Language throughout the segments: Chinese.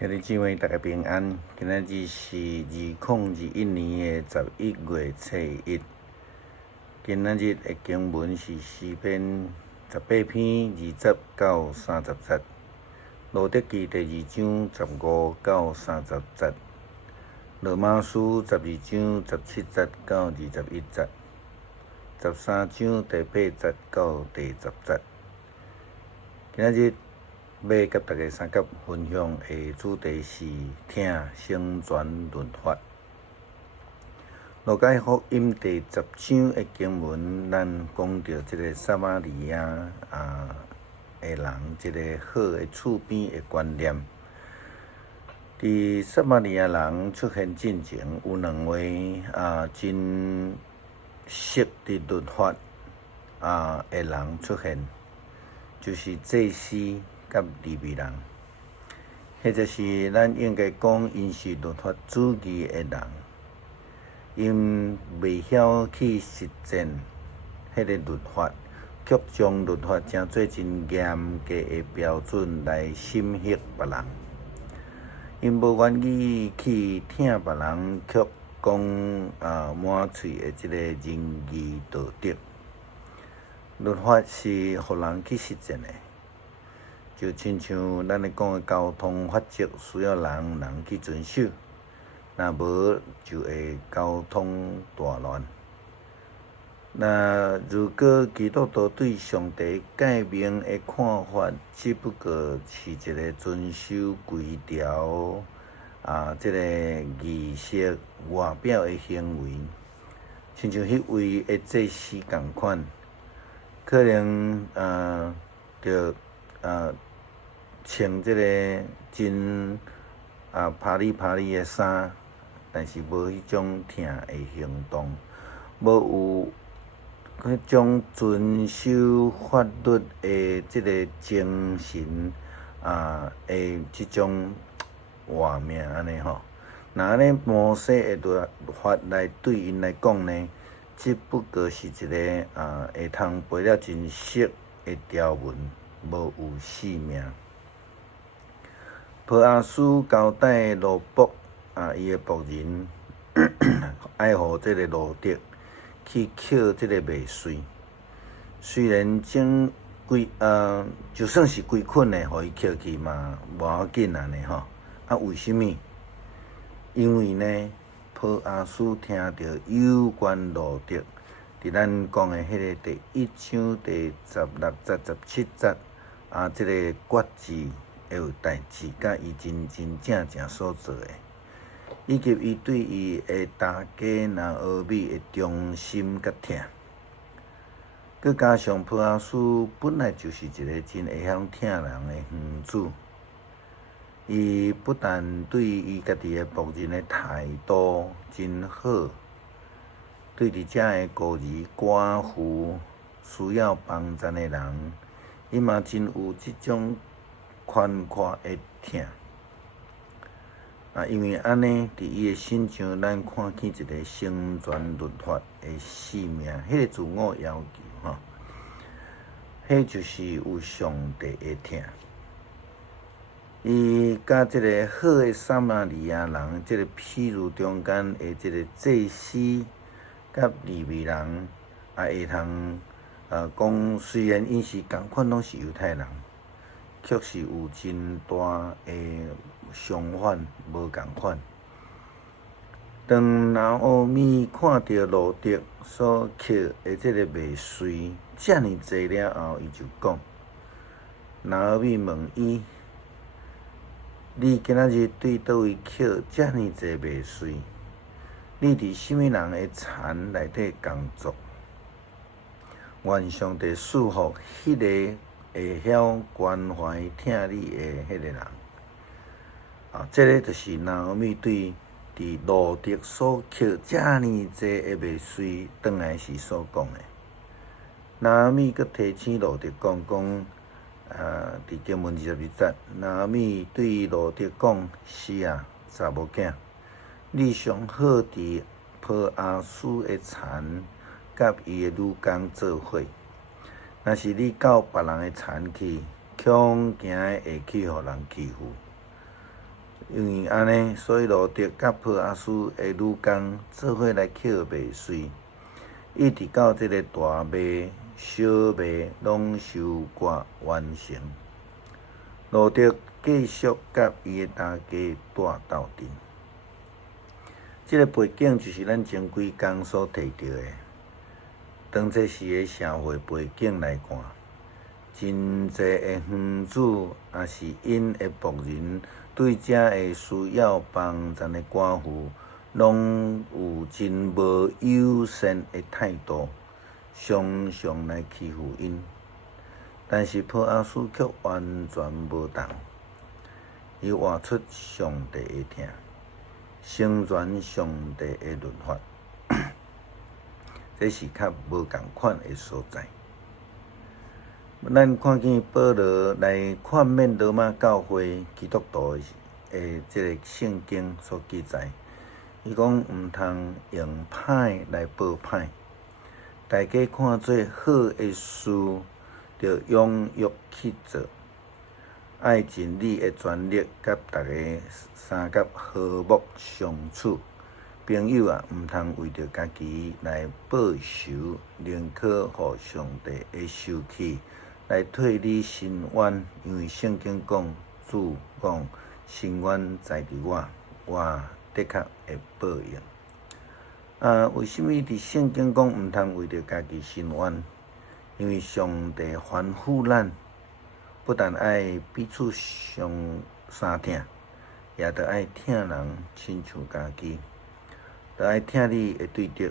兄弟姊妹，大家平安。今仔日是2021年的11月初1。今仔日的经文是诗篇18篇20到30节，罗得记第2章15到30节，罗马书12章17节到21节，13章第8节到第10节。今仔日要甲大家三角分享的主题是听圣传论法。路加福音第10章的经文，咱讲到这个撒玛利亚的人，这个好的厝边的观念。伫撒玛利亚人出现之前，有两位真熟的律法的人出现，就是祭司甲利未人，或者是咱应该讲，因是律法主义的人，因未晓去实践迄个律法，却将律法当做真严格的标准来审核别人。因无愿意去听别人，却讲满嘴的即个仁义道德。律法是互人去实践的。就亲像咱咧讲的交通法则，需要人去遵守，若无就会交通大乱。那如果基督徒对上帝诫命的看法，只不过是一个遵守规条这个仪式外表的行为，亲像迄位的祭司共款，可能着穿这个真啪哩啪哩的衫，但是无迄种疼的行动，无有迄种遵守法律的这个精神的这种活命安尼吼。那安尼摩西的律法来对因来讲呢，只不过是一个会通背了真熟的条文，无有性命。波阿斯交代罗卜伊的仆人爱护这个罗德去扣这个未遂，虽然就算是规捆的，互伊扣去嘛无要紧安尼吼。为什么？因为呢，波阿斯听到有关罗德，伫咱讲的迄个第1章第16节、17节这个决志会有代志，甲伊真正所做的，以及伊对伊的大家拿俄米的忠心甲疼，佮加上波阿斯本来就是一个真会晓疼人的园主，伊不但对伊家己的仆人的态度真好，对伫遮的孤儿寡妇、需要帮助的人，伊嘛真有即种宽阔的疼因为安尼，伫伊的心上，咱看见一个成全律法的使命，迄个自我要求吼，迄就是有上帝的疼。伊甲即个好的撒玛利亚人，即个譬如中间的即个祭司甲利未人，会通讲，虽然因是共款拢是犹太人，却是有真大的相反，无共款。当拿俄米看到罗德所刻的这个未遂遮尔济了后，伊就讲：拿俄米问伊，你今仔日对倒位刻遮尔济未遂？你伫什么人的田内底工作？愿上帝赐福迄个会晓关怀疼你的迄个人。这个就是拿俄米对伫罗德所刻遮尔济的未遂转来时所讲的。拿俄米佮提醒罗德讲，伫经文22节，拿俄米对罗德讲：是啊，查某囝，你上好伫波阿斯的田，甲伊的女工做伙。若是你到别人的田去，恐惊会去互人欺负。因为安尼，所以罗德甲珀阿斯的女工做伙来捡麦穗，一直到即个大麦、小麦拢收割完成。罗德继续甲伊的大家大斗阵。即个背景就是咱前几工所提到的。当这时的社会背景来看，真侪的园主也是因的仆人。对遮个需要帮衬的寡妇，拢有真无友善的态度，常常来欺负因。但是波阿斯却完全无动，伊活出上帝的疼，成全上帝的律法。这是较无共款的所在。咱看见保罗来劝勉罗马教会基督徒的即个圣经所记载，伊讲毋通用歹来报歹，大家看做好的事，着踊跃去做，爱尽你的全力，甲大家三甲和睦相处。朋友啊，毋通为着家己来报仇，宁可互上帝的生气来替你伸冤，因为圣经讲，主讲，伸冤在伫我的确会报应。为什么伫圣经讲毋通为着家己伸冤？因为上帝吩咐咱，不但爱彼此相相疼，也着爱疼人亲像家己，着爱疼你的对敌。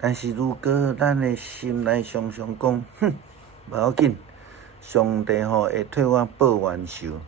但是如果咱的心内常常讲，无要紧，上帝会替我报冤仇。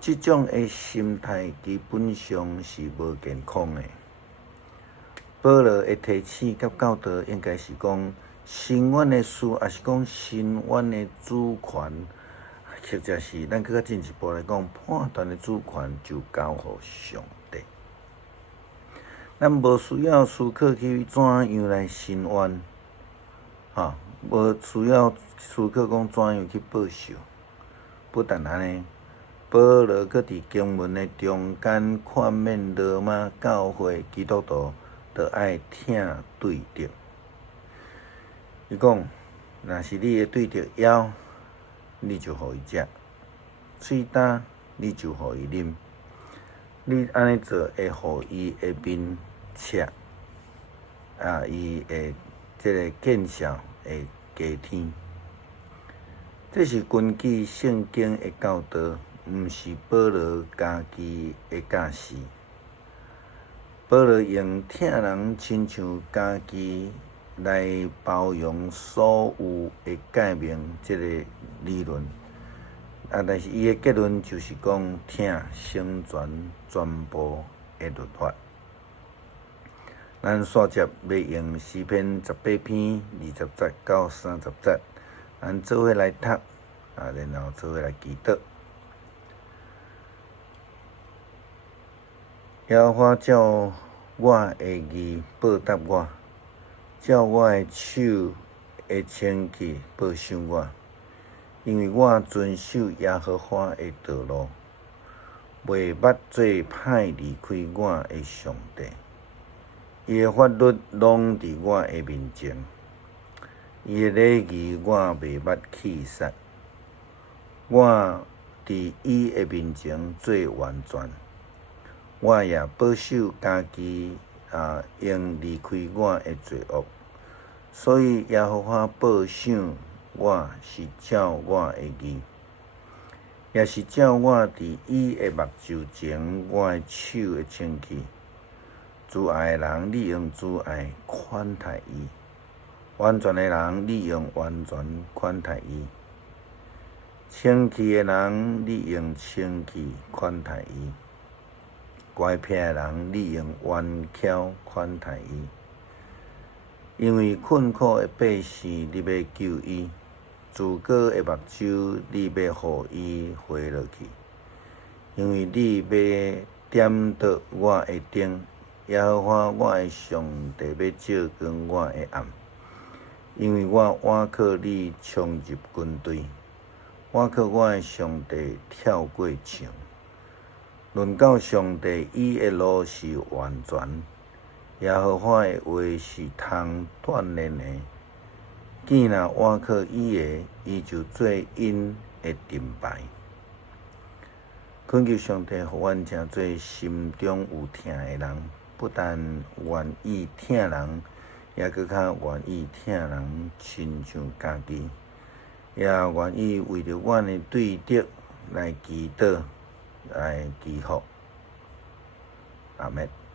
即种的心态基本上是无健康的。保罗的提醒甲教导应该是讲，伸冤的事，也是讲伸冤的主权，或者是咱搁较进一步来讲，判断的主权就交互上帝。咱无需要思考去怎样来伸冤，无需要思考讲怎样去报仇。不但安尼，保罗搁伫经文的中间劝勉罗马教会基督徒，着爱疼对敌。伊讲，若是你的对敌枵，你就互伊食；喙焦，你就互伊啉。你安尼做会互伊的面赤，伊的即个见效会加添。这是根据圣经的教导，毋是保罗家己的假释。保罗用疼人亲像家己来包容所有的诫命这个理论，但是伊的结论就是讲疼成全全部的律法。咱续接要用诗篇18篇20节到30节，咱做伙来读，然后做伙来祈祷。耶和华照我的义报答我，照我的手的清气保守我，因为我遵守耶和华的道路，袂捌做歹离开我的上帝。伊的法律拢伫我的面前，伊的礼仪我袂捌弃杀。我伫伊的面前做完全，我也保守家己用离开我的罪恶。所以耶和华报赏我是照我的义，也是照我伫伊的目睭前我的手的清气。自爱的人，你用自爱款待伊；完全的人，你用完全款待伊；清气的人，你用清气款待伊；乖僻的人，你用弯巧款待伊。因为困苦的百姓，你要救伊；自高的目睭，你要互伊回落去。因为你要点倒我的灯。耶和华我的上帝要照光我的暗，因为我倚靠你冲入军队，倚靠我的上帝跳过墙。论到上帝，伊的路是完全，耶和华的话是通锻炼的。见若倚靠伊的，伊就做因的盾牌。恳求上帝，互阮诚做心中有疼的人，不但愿意疼人，也搁较愿意疼人亲像家己，也愿意为着阮的对敌来祈祷、来祈福。阿们。